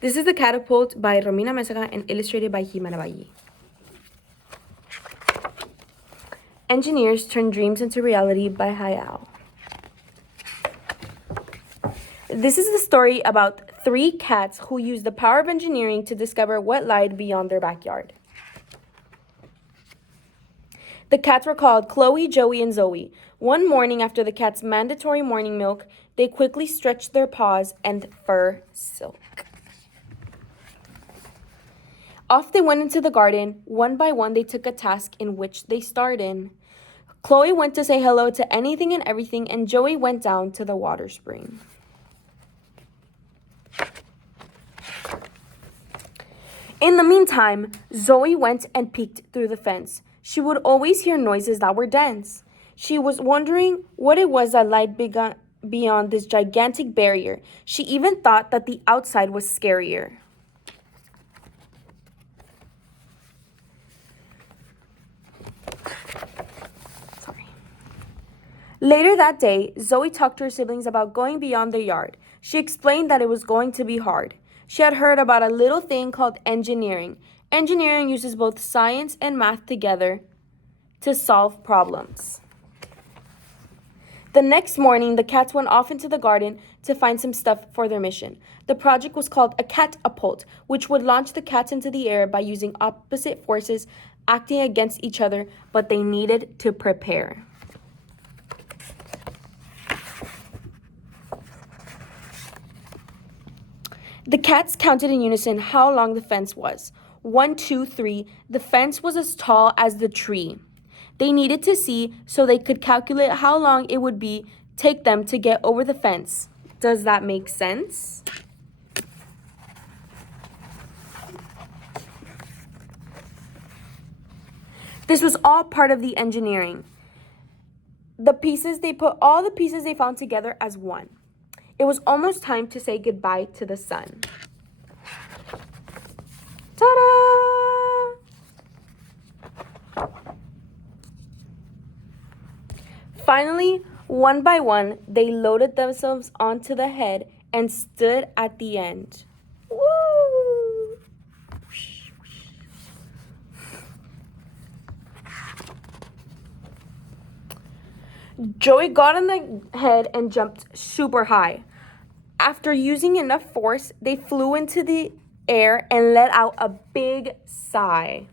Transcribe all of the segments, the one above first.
This is the Cat-A-Pult by Romina Mesaga and illustrated by Jimena Valle. Engineers Turn Dreams into Reality by Hayao. This is the story about 3 cats who used the power of engineering to discover what lied beyond their backyard. The cats were called Chloe, Joey, and Zoe. One morning after the cats' mandatory morning milk, they quickly stretched their paws and fur silk. Off they went into the garden. One by one, they took a task in which they starred in. Chloe went to say hello to anything and everything, and Joey went down to the water spring. In the meantime, Zoe went and peeked through the fence. She would always hear noises that were dense. She was wondering what it was that lied beyond this gigantic barrier. She even thought that the outside was scarier. Later that day, Zoe talked to her siblings about going beyond their yard. She explained that it was going to be hard. She had heard about a little thing called engineering. Engineering uses both science and math together to solve problems. The next morning, the cats went off into the garden to find some stuff for their mission. The project was called a Cat-A-Pult, which would launch the cats into the air by using opposite forces acting against each other, but they needed to prepare. The cats counted in unison how long the fence was. 1, 2, 3. The fence was as tall as the tree. They needed to see so they could calculate how long it would take them to get over the fence. Does that make sense? This was all part of the engineering. They put all the pieces they found together as one. It was almost time to say goodbye to the sun. Ta-da! Finally, one by one, they loaded themselves onto the head and stood at the end. Woo! Joey got on the head and jumped super high. After using enough force, they flew into the air and let out a big sigh.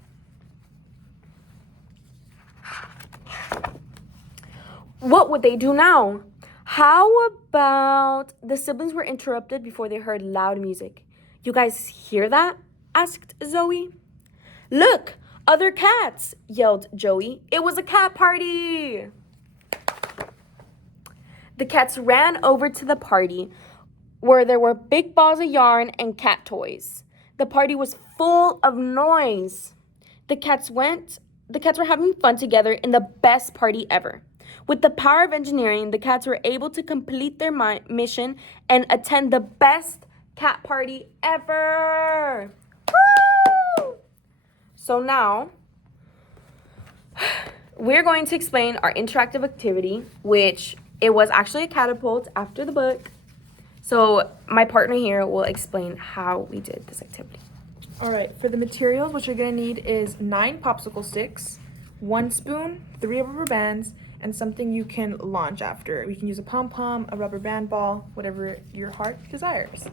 What would they do now? How about the siblings were interrupted before they heard loud music. You guys hear that? Asked Zoe. Look, other cats, yelled Joey. It was a cat party. The cats ran over to the party where there were big balls of yarn and cat toys. The party was full of noise. The cats were having fun together in the best party ever. With the power of engineering, the cats were able to complete their mission and attend the best cat party ever. Woo! So now, we're going to explain our interactive activity, which it was actually a catapult after the book. So my partner here will explain how we did this activity. All right, for the materials, what you're gonna need is 9 popsicle sticks, 1 spoon, 3 rubber bands, and something you can launch after. You can use a pom-pom, a rubber band ball, whatever your heart desires.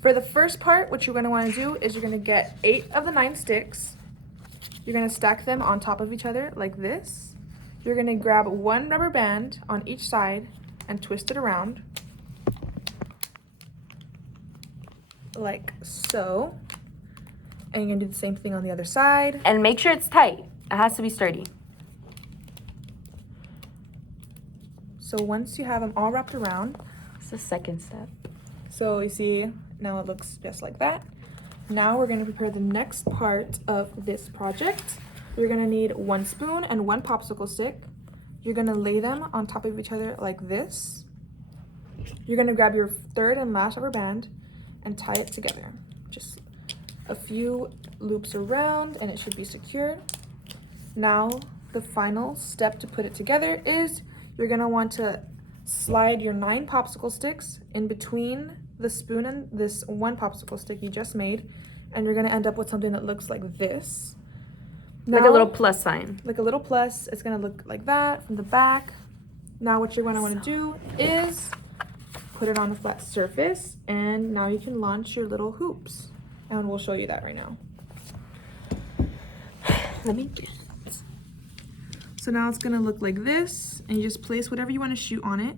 For the first part, what you're gonna wanna do is you're gonna get 8 of the 9 sticks. You're gonna stack them on top of each other like this. You're gonna grab 1 rubber band on each side and twist it around. Like so. And you're gonna do the same thing on the other side. And make sure it's tight. It has to be sturdy. So once you have them all wrapped around, it's the second step. So you see, now it looks just like that. Now we're gonna prepare the next part of this project. You're gonna need 1 spoon and 1 popsicle stick. You're gonna lay them on top of each other like this. You're gonna grab your third and last rubber band and tie it together. Just a few loops around and it should be secured. Now, the final step to put it together is you're gonna want to slide your 9 popsicle sticks in between the spoon and this one popsicle stick you just made, and you're gonna end up with something that looks like this. Like a little plus sign. Like a little plus. It's gonna look like that from the back. Now what you're gonna want to do is put it on a flat surface, and now you can launch your little hoops. And we'll show you that right now. Let me. So now it's gonna look like this, and you just place whatever you want to shoot on it,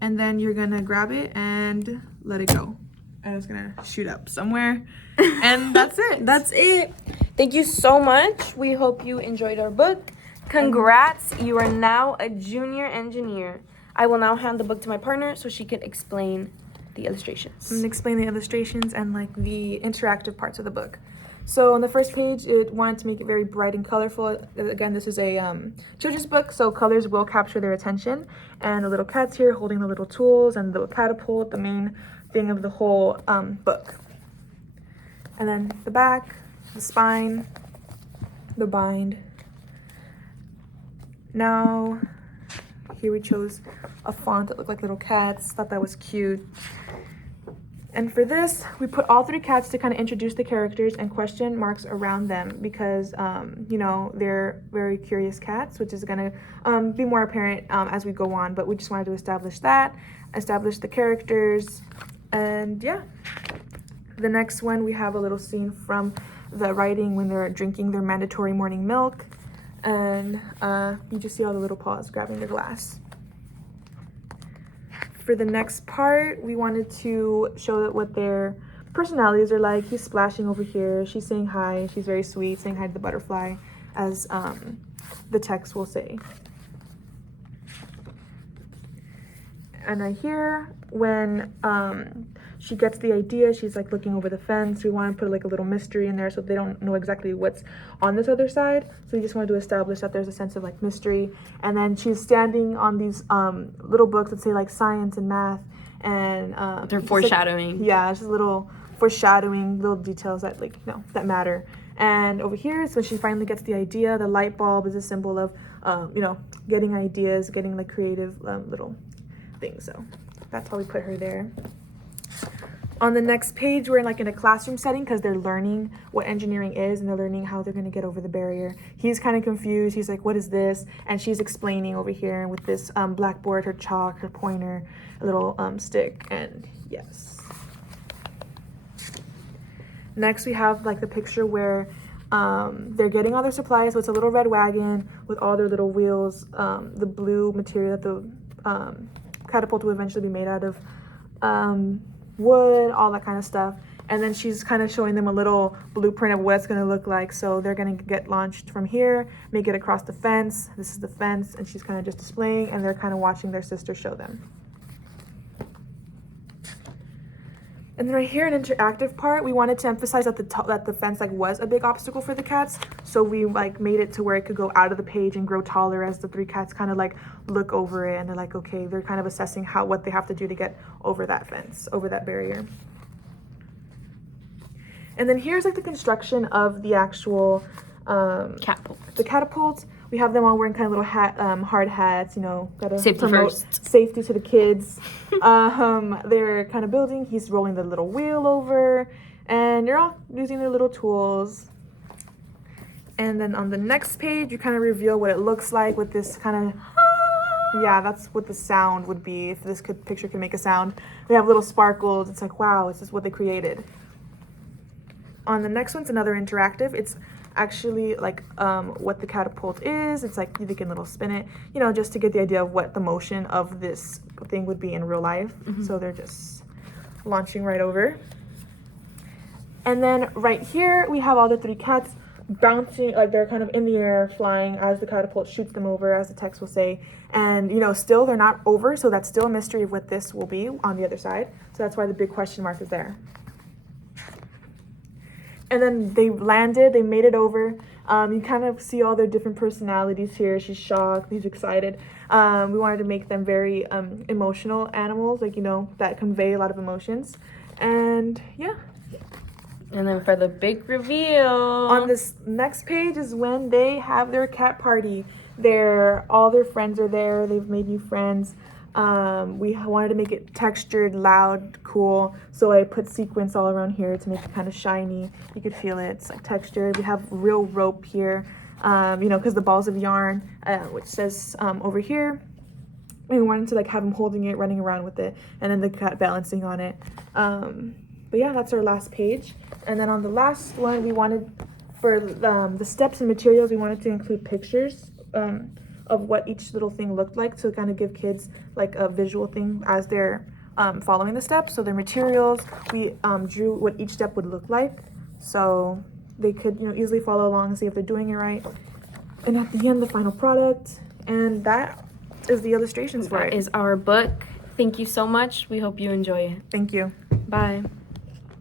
and then you're gonna grab it and let it go. And it's gonna shoot up somewhere. And that's it. That's it. Thank you so much. We hope you enjoyed our book. Congrats, you are now a junior engineer. I will now hand the book to my partner so she can explain the illustrations. And explain the illustrations and like the interactive parts of the book. So on the first page, it wanted to make it very bright and colorful. Again, this is a children's book, so colors will capture their attention. And the little cat's here holding the little tools, and the catapult, the main thing of the whole book. And then the back, the spine, the bind. Now, here we chose a font that looked like little cats. Thought that was cute. And for this, we put all 3 cats to kind of introduce the characters and question marks around them because, you know, they're very curious cats, which is going to be more apparent as we go on. But we just wanted to establish that, establish the characters, and yeah. The next one, we have a little scene from the writing when they're drinking their mandatory morning milk. And you just see all the little paws grabbing the glass. For the next part, we wanted to show that what their personalities are like. He's splashing over here. She's saying hi. She's very sweet, saying hi to the butterfly, as the text will say. And right here, when she gets the idea, she's like looking over the fence. We want to put like a little mystery in there so they don't know exactly what's on this other side. So we just wanted to establish that there's a sense of like mystery. And then she's standing on these little books that say like science and math, and they're foreshadowing. Like, yeah, just little foreshadowing, little details that like that matter. And over here is when she finally gets the idea. The light bulb is a symbol of getting ideas, getting like creative little things. So that's how we put her there. On the next page, we're in a classroom setting because they're learning what engineering is, and they're learning how they're going to get over the barrier. He's kind of confused. He's like, what is this? And she's explaining over here with this blackboard, her chalk, her pointer, a little stick, and yes. Next, we have like the picture where they're getting all their supplies. So it's a little red wagon with all their little wheels, the blue material that the catapult will eventually be made out of, wood, all that kind of stuff. And then she's kind of showing them a little blueprint of what it's going to look like. So they're going to get launched from here, make it across the fence. This is the fence, and she's kind of just displaying, and they're kind of watching their sister show them. And then right here, an interactive part, we wanted to emphasize that the fence was a big obstacle for the cats. So we made it to where it could go out of the page and grow taller as the 3 cats kind of look over it, and they're like, okay, they're kind of assessing what they have to do to get over that fence, over that barrier. And then here's the construction of the actual Cat-Pult. The catapult. We have them all wearing kind of little hard hats, gotta Safety promote first. Safety to the kids. They're kind of building. He's rolling the little wheel over, and they're all using their little tools. And then on the next page, you kind of reveal what it looks like with this kind of, yeah, that's what the sound would be if this picture could make a sound. We have little sparkles. It's like, wow, this is what they created. On the next one's another interactive. It's actually what the catapult is. It's like they can little spin it, just to get the idea of what the motion of this thing would be in real life. Mm-hmm. So they're just launching right over. And then right here we have all the 3 cats bouncing, they're kind of in the air, flying as the catapult shoots them over, as the text will say. And still they're not over, so that's still a mystery of what this will be on the other side. So that's why the big question mark is there. And then they landed, they made it over. You kind of see all their different personalities here. She's shocked, he's excited. We wanted to make them very emotional animals, that convey a lot of emotions. And yeah. And then for the big reveal. On this next page is when they have their cat party. All their friends are there. They've made new friends. We wanted to make it textured, loud, cool, so I put sequins all around here to make it kind of shiny. You could feel it. It's like textured. We have real rope here, because the balls of yarn, which says over here. We wanted to like have him holding it, running around with it, and then the cat balancing on it. But yeah, that's our last page. And then on the last one, we wanted for the steps and materials, we wanted to include pictures of what each little thing looked like, to kind of give kids like a visual thing as they're following the steps. So their materials, we drew what each step would look like, so they could easily follow along and see if they're doing it right. And at the end, the final product, and that is the illustrations for it. That is our book. Thank you so much. We hope you enjoy it. Thank you. Bye.